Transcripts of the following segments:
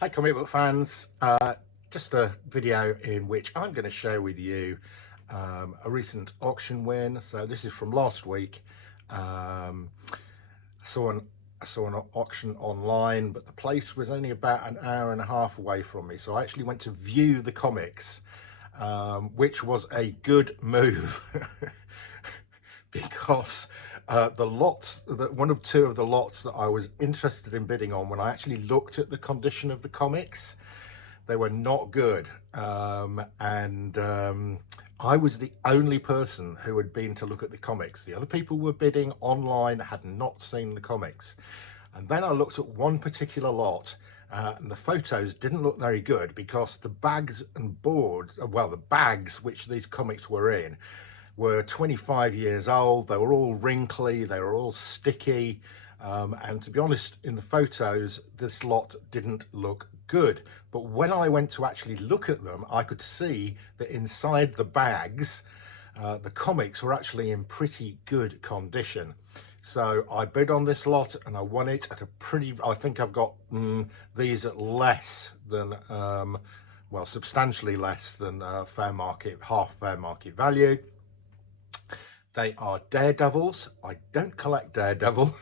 Hi comic book fans, just a video in which I'm going to share with you a recent auction win. So this is from last week. I saw an auction online, but the place was only about an hour and a half away from me, so I actually went to view the comics, which was a good move because the lots, one of two of the lots that I was interested in bidding on, when I actually looked at the condition of the comics, they were not good. I was the only person who had been to look at the comics. The other people were bidding online, had not seen the comics. And then I looked at one particular lot, and the photos didn't look very good because the bags and boards, well, the bags which these comics were in were 25 years old. They were all wrinkly, they were all sticky, and to be honest, in the photos this lot didn't look good. But when I went to actually look at them, I could see that inside the bags the comics were actually in pretty good condition. So I bid on this lot and I won it at a pretty, I think I've got these at less than well, substantially less than half fair market value. They are Daredevils. I don't collect Daredevil.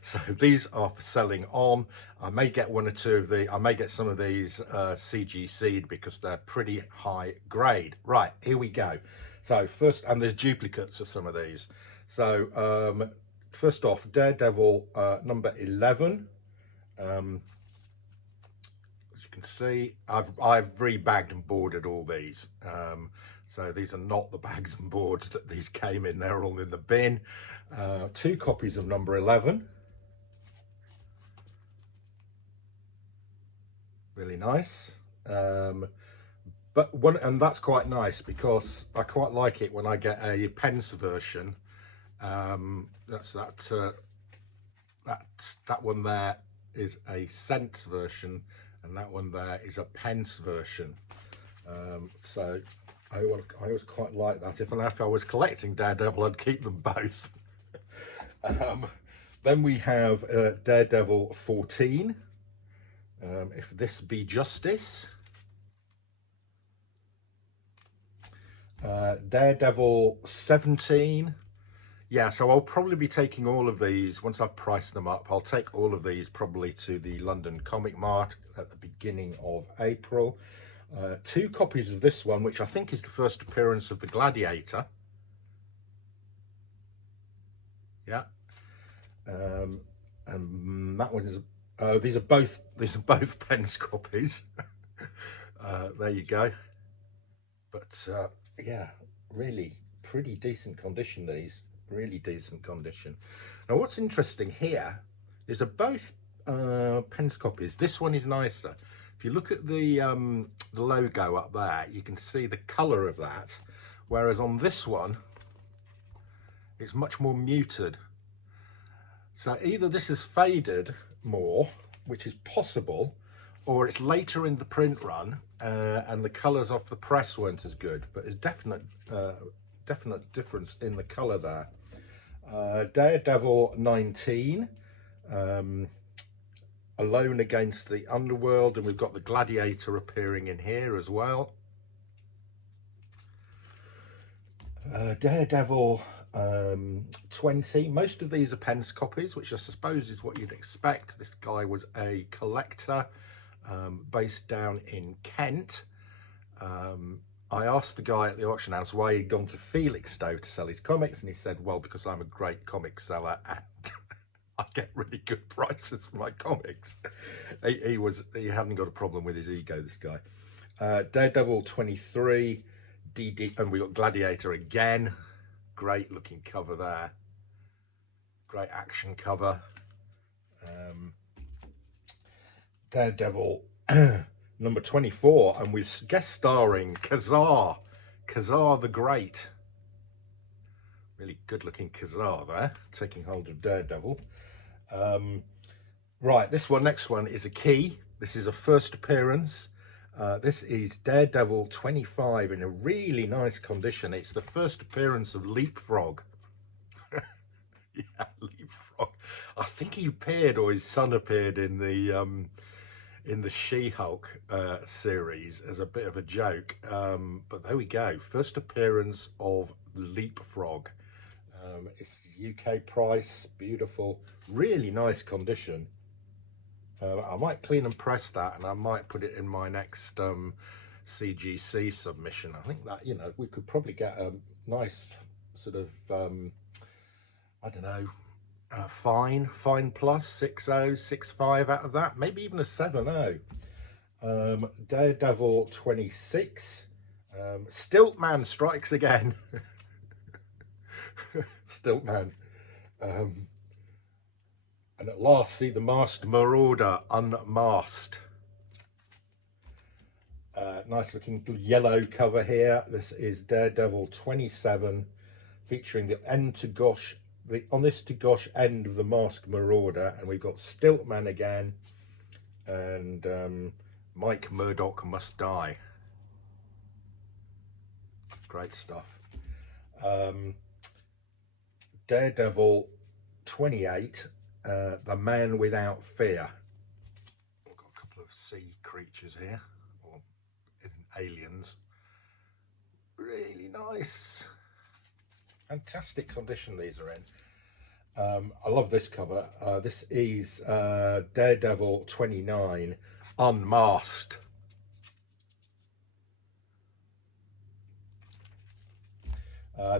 So these are for selling on. I may get one or two of the, I may get some of these CGC'd because they're pretty high grade. Right, here we go. So first, and there's duplicates of some of these. So first off, Daredevil number 11. As you can see, I've rebagged and boarded all these. So these are not the bags and boards that these came in, they're all in the bin. 2 copies of number 11. Really nice. But one, and that's quite nice because I quite like it when I get a pence version. That's that one there is a cents version, and that one there is a pence version. So I always quite like that. If I was collecting Daredevil, I'd keep them both. Then we have Daredevil 14. If this be justice. Daredevil 17. Yeah, so I'll probably be taking all of these once I've priced them up. I'll take all of these probably to the London Comic Mart at the beginning of April. 2 copies of this one, which I think is the first appearance of the Gladiator. Yeah. And that one is these are both pence copies. There you go. But yeah, really pretty decent condition, these. Really decent condition. Now what's interesting here is they're both pence copies. This one is nicer. If you look at the logo up there, you can see the colour of that, whereas on this one it's much more muted. So either this has faded more, which is possible, or it's later in the print run and the colours off the press weren't as good, but there's definite difference in the colour there. Daredevil 19, alone against the underworld, and we've got the Gladiator appearing in here as well. Daredevil 20. Most of these are pence copies, which I suppose is what you'd expect. This guy was a collector based down in Kent. I asked the guy at the auction house why he'd gone to Felixstowe to sell his comics, and he said, well, because I'm a great comic seller and I get really good prices for my comics. He hadn't got a problem with his ego, this guy. Daredevil 23, DD, and we got Gladiator again. Great looking cover there. Great action cover. Daredevil number 24, and we're guest starring Kazar the Great. Really good looking Kazar there, taking hold of Daredevil. Right, next one is a key. This is a first appearance. This is Daredevil 25 in a really nice condition. It's the first appearance of Leapfrog. Yeah, Leapfrog. I think he appeared, or his son appeared in the in the She-Hulk series as a bit of a joke. But there we go. First appearance of Leapfrog. It's UK price, beautiful, really nice condition. I might clean and press that, and I might put it in my next CGC submission. I think that, you know, we could probably get a nice sort of I don't know, fine plus 6.0, 6.5 out of that, maybe even a 7.0. Daredevil 26. Stiltman strikes again. Stiltman. And at last see the Masked Marauder unmasked. Nice looking yellow cover here. This is Daredevil 27, featuring the honest to gosh end of the Masked Marauder, and we've got Stiltman again, and Mike Murdock must die. Great stuff. Daredevil 28, the Man Without Fear. We've got a couple of sea creatures here, or aliens. Really nice. Fantastic condition these are in. I love this cover. This is Daredevil 29 unmasked.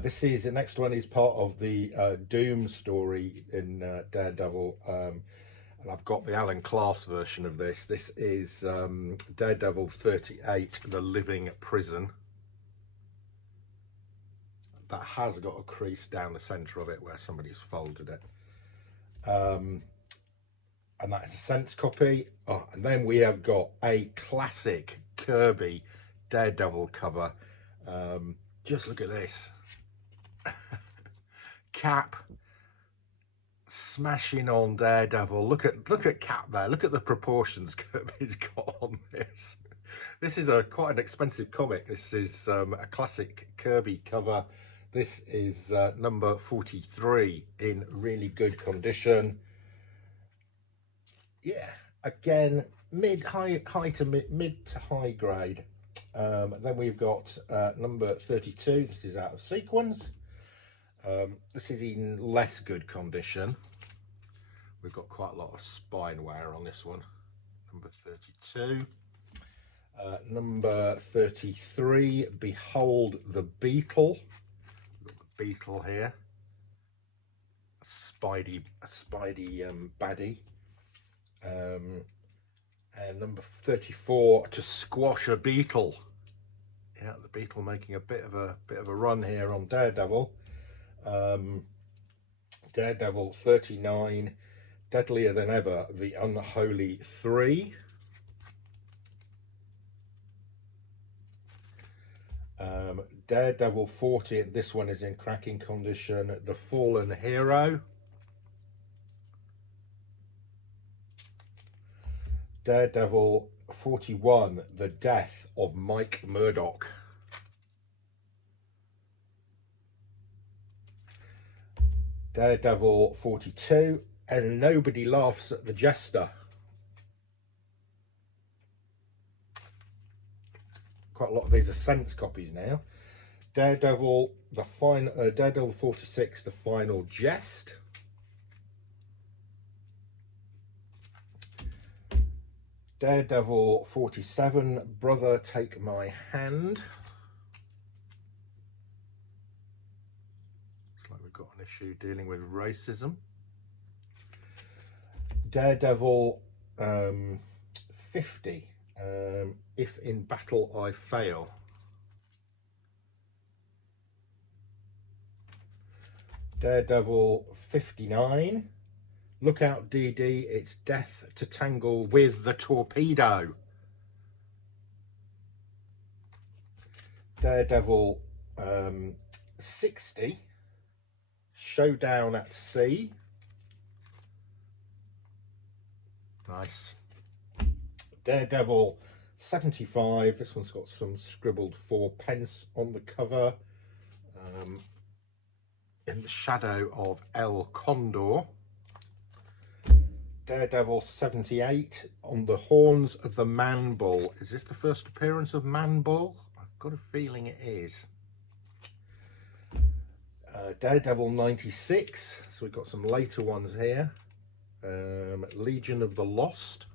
This is the next one is part of the Doom story in Daredevil, and I've got the Alan Class version of this. This is Daredevil 38, The Living Prison. That has got a crease down the centre of it where somebody's folded it. And that is a sense copy. Oh, and then we have got a classic Kirby Daredevil cover. Just look at this. Cap smashing on Daredevil. Look at Cap there. Look at the proportions Kirby's got on this. This is quite an expensive comic. This is a classic Kirby cover. This is number 43 in really good condition. Yeah, again, mid to high grade. Then we've got number 32. This is out of sequence. This is in less good condition. We've got quite a lot of spine wear on this one. Number 32. Number 33, Behold the Beetle. We've got the Beetle here. A Spidey baddie. And number 34, To Squash a Beetle. Yeah, the Beetle making a bit of a run here on Daredevil. Daredevil 39, Deadlier Than Ever, The Unholy 3. Daredevil 40, this one is in cracking condition, The Fallen Hero. Daredevil 41, The Death of Mike Murdock. Daredevil 42, And Nobody Laughs at the Jester. Quite a lot of these are sense copies now. Daredevil, Daredevil 46, The Final Jest. Daredevil 47, Brother Take My Hand. Looks like we've got an issue dealing with racism. Daredevil 50, If in Battle I Fail. Daredevil 59, Look Out DD, It's Death to Tangle with the Torpedo. Daredevil 60, Showdown at Sea. Nice. Daredevil 75, this one's got some scribbled 4 pence on the cover. In the Shadow of El Condor. Daredevil 78 on the horns of the Man Bull. Is this the first appearance of Man Bull? I've got a feeling it is. Daredevil 96, so we've got some later ones here. Legion of the Lost.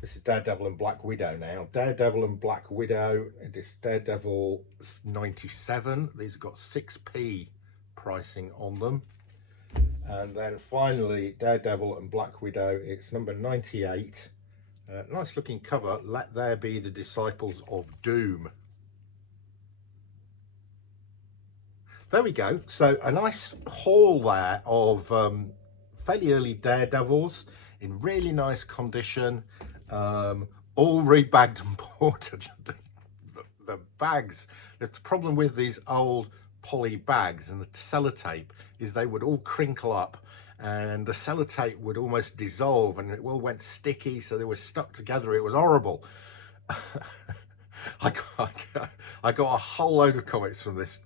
This is Daredevil and Black Widow now. Daredevil and Black Widow, this Daredevil 97. These have got 6p pricing on them. And then finally, Daredevil and Black Widow, it's number 98. Nice looking cover, Let There Be the Disciples of Doom. There we go. So a nice haul there of fairly early Daredevils in really nice condition, all rebagged and boarded. The bags, the problem with these old poly bags and the sellotape is they would all crinkle up and the sellotape would almost dissolve and it all went sticky, so they were stuck together. It was horrible. I got a whole load of comics from this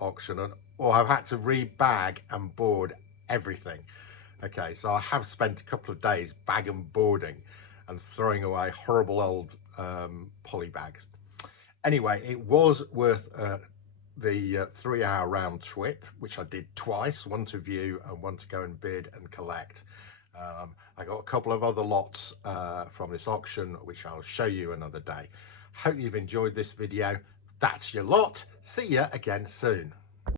auction, or I've had to rebag and board everything. Okay, so I have spent a couple of days bag and boarding and throwing away horrible old poly bags. Anyway, it was worth the 3-hour round trip, which I did twice, one to view and one to go and bid and collect. I got a couple of other lots from this auction, which I'll show you another day. Hope you've enjoyed this video. That's your lot. See you again soon.